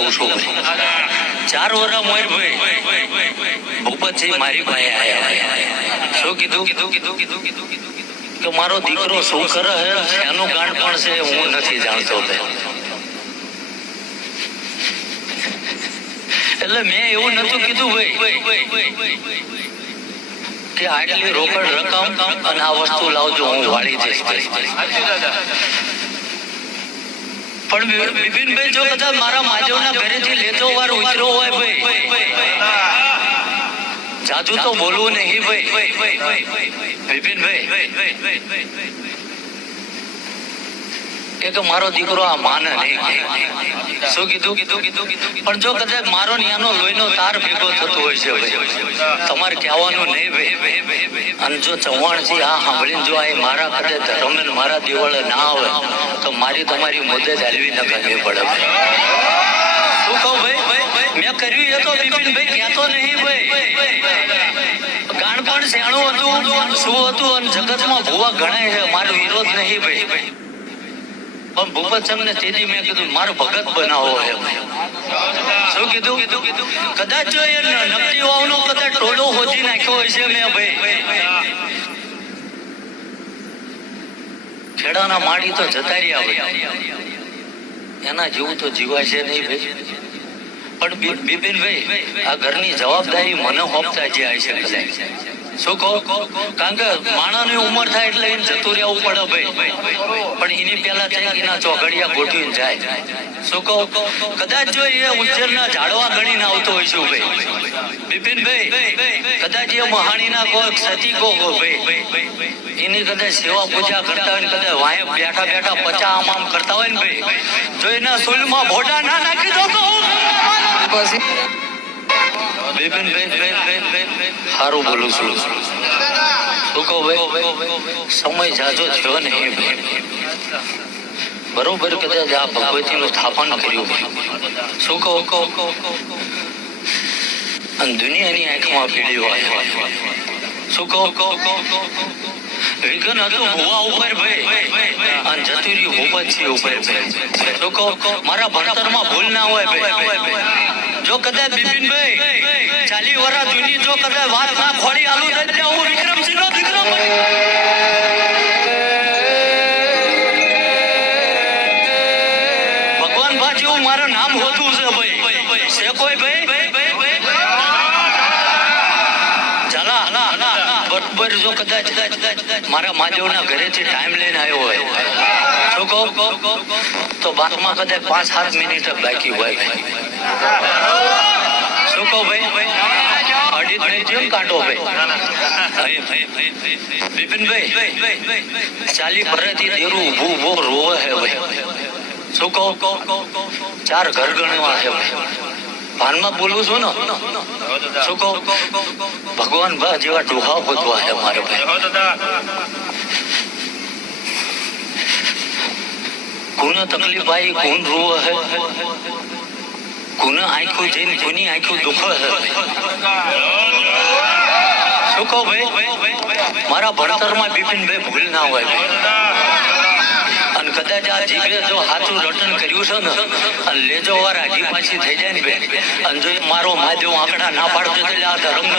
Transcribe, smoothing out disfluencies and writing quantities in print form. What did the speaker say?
કહું છું. 4 વર્ષ મોર ભાઈ ભૂપતજી મારી પાસે આયા. શું કીધું કે મારો દીકરો શું કરે છે, એનું ગાંઠ પણ છે હું નથી જાણતો. એટલે મેં એવું નતું કીધું ભાઈ કે આટલી રોકડ રકમ અને આ વસ્તુ લાવજો, હું વાળી જઈશ. પણ બિપિનભાઈ જો કદાચ મારા માધવના ઘરેથી લેતો વાર ઉતરો હોય ભાઈ, જાજુ તો બોલવું નહીં ભાઈ. બિપિનભાઈ કે મારો દીકરો આ માને નહીં. શું કીધું? પણ જો કદાચ મારો ન્યાનો લોહીનો તાર ભેગો થતો હોય છે ભાઈ, તમારે કહેવાનું નહીં ભાઈ. અને જો ચૌહાણજી આ સાંભળીને જો આ મારા કદાચ ધર્મે મારા દિવાળે ના આવે તો મારી તમારી મુદ્દે જ હાલવી ન કરવી પડે. શું કહું ભાઈ, મેં કર્યું એ તો બિપિનભાઈ કહેતો નહીં ભાઈ. ગાણ પણ શેણું હતું, શું હતું, અને જગતમાં ભૂવા ગણાય છે, મારો વિરોધ નહીં ભાઈ. પણ ભૂપતચંદ ને તેજી મેં કીધું મારો ભગત બનાવો છે. શું કીધું? કદાચ જો એ નકટી વાવનો કદાચ ટોળો હોજી નાખ્યો હોય છે મેં ભાઈ, ખેડાના માડી તો જતા રહ્યા એના જેવું તો જીવાય છે નહીં ભાઈ. પણ બિપિનભાઈ આ ઘરની જવાબદારી મને હોપતા જે આવી છે કદાચ. શું કહો? કારણ કે માણસની ઉંમર થાય એટલે એને જતું રહેવું પડે ભાઈ, પણ એની પેલા એના ચોઘડિયા ગોઠવીને જાય. શું કહો? કદાચ જો એ ઉજ્જૈનના ઝાડવા ગણીને આવતો હોય છું ભાઈ બિપિનભાઈ, કદાચ એ મહાણીના કોઈ સતી કો ભાઈ એની કદાચ સેવા પૂજા કરતા હોય ને કદાચ વાંહે બેઠા બેઠા પચા આમ કરતા હોય ને ભાઈ, જો એના સુલમાં ભોડા ના નાખી દો તો સારું બોલું છું. શું કહું ભાઈ, સમય જાજો થયો ને બરોબર, કદાચ આ ભગવતીનું સ્થાપન કર્યું. શું કહું? અને દુનિયાની આંખમાં પીડી હોય. શું કહું? વિઘન હતું ભુવા ઉપર ભાઈ અને જતું રહ્યું ભૂપતસિંહ ઉપર. શું કહું? મારા ભણતરમાં ભૂલ ના હોય ભાઈ. જો કદાચ બિપિનભાઈ 40 વર્ષ જૂની જો કદાચ વાત ના ખોડી આલું એટલે હું વિક્રમસિંહ નો દીકરો ભગવાન ભા જેવું મારું નામ હોતું છે ભાઈ. છે કોઈ ભાઈ ચાલા બરોબર. જો કદાચ મારા માધવના ઘરેથી ટાઈમ લઈને આવ્યો હોય શું કહું તો બાદમાં કદાચ 5-7 મિનિટ બાકી હોય ભાઈ. શું કહું ભાઈ, અડી નહીં જેમ કાઢો ભાઈ. બિપિનભાઈ 40 વર્ષથી દેરું ઉભું રોવે હે ભાઈ. શું કહું? 4 ઘર ગણવા છે ભાઈ. ભાનમાં બોલું છું ને. શું કહું? ભગવાન ભા જેવા ડોહા ગોતવા છે મારે ભાઈ. કોને તકલીફ આવી, કોણ રોવે હે, કોને આંખો જઈને કોની આંખો દુખે છે. શું કહું ભાઈ, મારા ભણતરમાં બિપિનભાઈ ભૂલ ના હોય અને કદાચ આ જીભે જો સાચું રટન કર્યું છે ને અને લેજો વાર આજી પાછી થઈ જાય ને ભાઈ, અને જો મારો માધવ આંકડા ના પાડતો એટલે આ ધર્મ ન